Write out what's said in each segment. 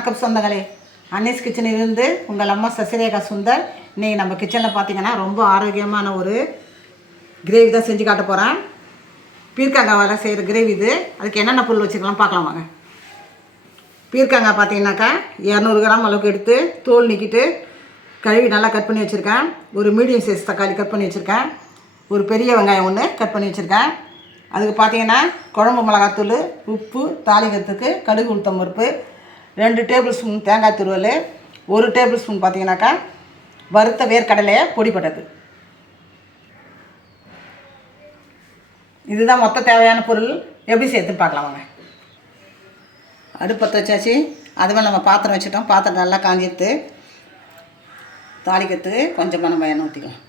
வணக்கம் சொந்தங்களே, அன்னீஸ் கிச்சனிலிருந்து உங்கள் அம்மா சசிரேகா சுந்தர். இன்றைக்கி நம்ம கிச்சனில் பார்த்திங்கன்னா ரொம்ப ஆரோக்கியமான ஒரு கிரேவி தான் செஞ்சு காட்ட போகிறேன். பீர்க்கங்காவால் செய்கிற கிரேவி இது. அதுக்கு என்னென்ன பொருள் வச்சுக்கலாம் பார்க்கலாம் வாங்க. பீர்க்கங்காய் பார்த்திங்கனாக்கா 200 கிராம் அளவுக்கு எடுத்து தோல் நீக்கிட்டு கழுவி நல்லா கட் பண்ணி வச்சுருக்கேன். ஒரு மீடியம் சைஸ் தக்காளி கட் பண்ணி வச்சுருக்கேன். ஒரு பெரிய வெங்காயம் ஒன்று கட் பண்ணி வச்சுருக்கேன். அதுக்கு பார்த்திங்கன்னா குழம்பு மிளகாத்தூள், உப்பு, தாளிக்கிறதுக்கு கடுகு, உளுத்தம் பருப்பு, 2 டேபிள் ஸ்பூன் தேங்காய் துருவல், 1 டேபிள் ஸ்பூன் பார்த்திங்கனாக்கா வறுத்த வேர்க்கடலையை பொடிப்பட்டது. இதுதான் மொத்த தேவையான பொருள். எப்படி சேர்த்துன்னு பார்க்கலாம் வாங்க. அடுப்பத்தை வச்சாச்சு. அதுவே நம்ம பாத்திரம் வச்சுட்டோம். பாத்திரம் நல்லா காஞ்சிடுத்து. தாளிக்கிறதுக்கு கொஞ்சமாக நம்ம எண்ணெய் ஊற்றிக்கலாம்.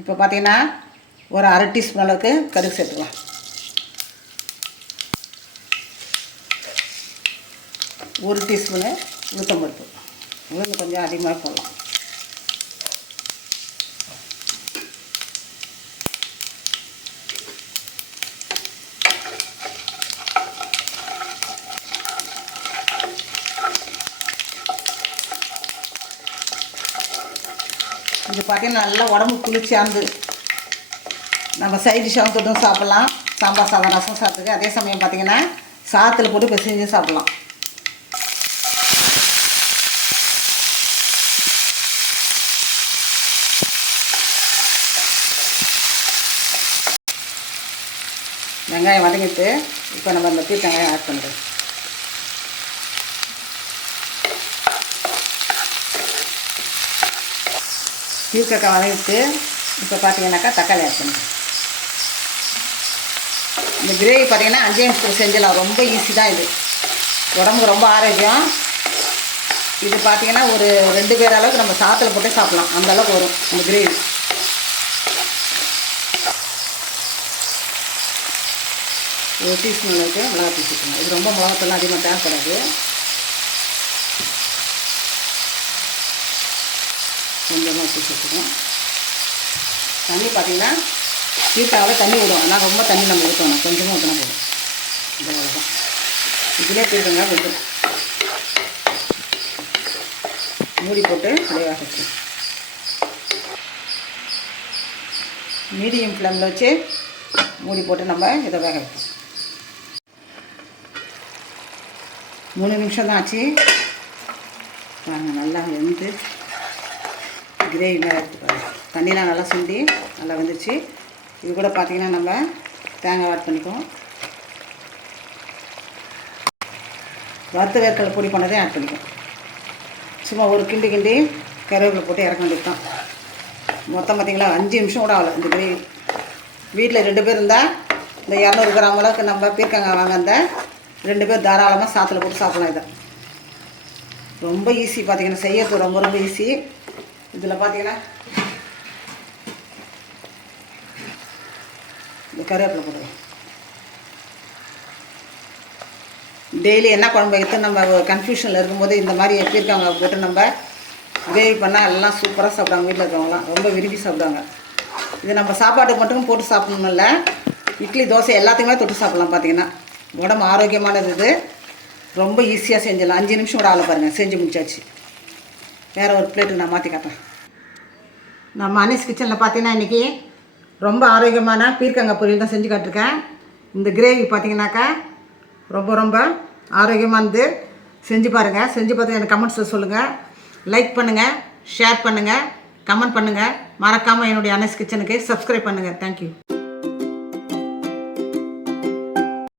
இப்போ பார்த்திங்கன்னா ஒரு 1/2 டீஸ்பூன் அளவுக்கு கடுகு சேர்த்துக்கலாம். 1 டீஸ்பூனு உளுத்தம் பருப்பு. உளுந்து கொஞ்சம் அதிகமாக போடலாம். இது பார்த்திங்கன்னா நல்லா உடம்பு குளிர்ச்சியானது. நம்ம சைட் டிஷ்ஷாகவும் தொட்டும் சாப்பிட்லாம். சாம்பார் சாதம், ரசம் சாதத்துக்கு. அதே சமயம் பார்த்திங்கன்னா சாதத்தில் போட்டு பிசைஞ்சு சாப்பிட்லாம். வெங்காயம் வதங்கிட்டு இப்போ நம்ம இந்த பீர்க்கங்காயம் ஆட் பண்ணுறோம். பீர்க்கங்காய் வதங்கிட்டு இப்போ பார்த்தீங்கன்னாக்கா தக்காளி ஆட் பண்ணுறோம். இந்த கிரேவி பார்த்தீங்கன்னா 5 நிமிஷத்துக்கு செஞ்சிடலாம். ரொம்ப ஈஸி தான் இது. உடம்புக்கு ரொம்ப ஆரோக்கியம். இது பார்த்திங்கன்னா ஒரு 2 பேர் அளவுக்கு நம்ம சாதத்தில் போட்டு சாப்பிட்லாம். அந்தளவுக்கு வரும் இந்த கிரேவி. ஒரு டீஸ்பூன் அளவுக்கு மிளகாத்தூள் சேர்க்கணும். இது ரொம்ப மிளகாத்தூள்லாம் அதிகமாக தேவைப்படாது. கொஞ்சமாக ஊற்றி சேர்த்துக்கணும். தண்ணி பார்த்திங்கன்னா பீர்க்கங்காயில் தண்ணி விடும். ஆனால் ரொம்ப தண்ணி நம்ம ஊற்றணும். கொஞ்சமாக ஊற்றினா போதும். இந்த தான் இதிலே பீர்க்கங்காய் விடும். மூடி போட்டு அப்படியே வேக வச்சு மீடியம் ஃப்ளேமில் வச்சு மூடி போட்டு நம்ம இதை வேக வைப்போம். 3 நிமிஷம் தான் ஆச்சு. பாருங்கள், நல்லா வெந்து கிரேவி மேலே எடுத்துக்கலாம். தண்ணிலாம் நல்லா சுண்டி நல்லா வந்துடுச்சு. இது கூட பார்த்திங்கன்னா நம்ம தேங்காய் ஆட் பண்ணிக்குவோம். வறுத்த வேர்க்கடலை பொடி பண்ணதே ஆட் பண்ணிக்குவோம். சும்மா ஒரு கிண்டி கருவேப்பிலை போட்டு இறக்க வேண்டியது தான். மொத்தம் பார்த்திங்களா 5 நிமிஷம் கூட ஆகலை இந்த கிரேவி. வீட்டில் 2 பேர் இருந்தால் இந்த 200 கிராம் அளவுக்கு நம்ம பீர்க்கங்காய் வாங்க அந்த 2 பேர் தாராளமாக சாத்தில் போட்டு சாப்பிடலாம். இதை ரொம்ப ஈஸி. பார்த்திங்கன்னா செய்யறது ரொம்ப ரொம்ப ஈஸி. இதில் பார்த்திங்கன்னா இந்த கருவேப்பிலை போடுவோம். டெய்லி என்ன குழம்பு வைக்கிறது நம்ம கன்ஃபியூஷனில் இருக்கும்போது இந்த மாதிரி பீர்க்கங்காய் போட்டு நம்ம கிரேவி பண்ணால் எல்லாம் சூப்பராக சாப்பிடுவாங்க. வீட்டில் இருக்கிறவங்களாம் ரொம்ப விரும்பி சாப்பிடுவாங்க. இது நம்ம சாப்பாட்டுக்கு மட்டும் போட்டு சாப்பிடணும் இல்லை, இட்லி, தோசை எல்லாத்தையுமே தொட்டு சாப்பிட்லாம். பார்த்திங்கன்னா உடம்பு ஆரோக்கியமானது. இது ரொம்ப ஈஸியாக செஞ்சிடலாம். 5 நிமிஷம் கூட ஆளை பாருங்கள், செஞ்சு முடிச்சாச்சு. வேறு ஒரு பிளேட்டுக்கு நான் மாற்றி காட்டுறேன். நம்ம அன்னீஸ் கிச்சனில் பார்த்தீங்கன்னா இன்றைக்கி ரொம்ப ஆரோக்கியமான பீர்க்கங்காய் பொரியல் தான் செஞ்சு காட்டிருக்கேன். இந்த கிரேவி பார்த்திங்கனாக்கா ரொம்ப ரொம்ப ஆரோக்கியமானது. செஞ்சு பாருங்கள். செஞ்சு பார்த்து எனக்கு கமெண்ட்ஸில் சொல்லுங்கள். லைக் பண்ணுங்கள், ஷேர் பண்ணுங்கள், கமெண்ட் பண்ணுங்கள். மறக்காமல் என்னுடைய அன்னீஸ் கிச்சனுக்கு சப்ஸ்கிரைப் பண்ணுங்கள். தேங்க்யூ.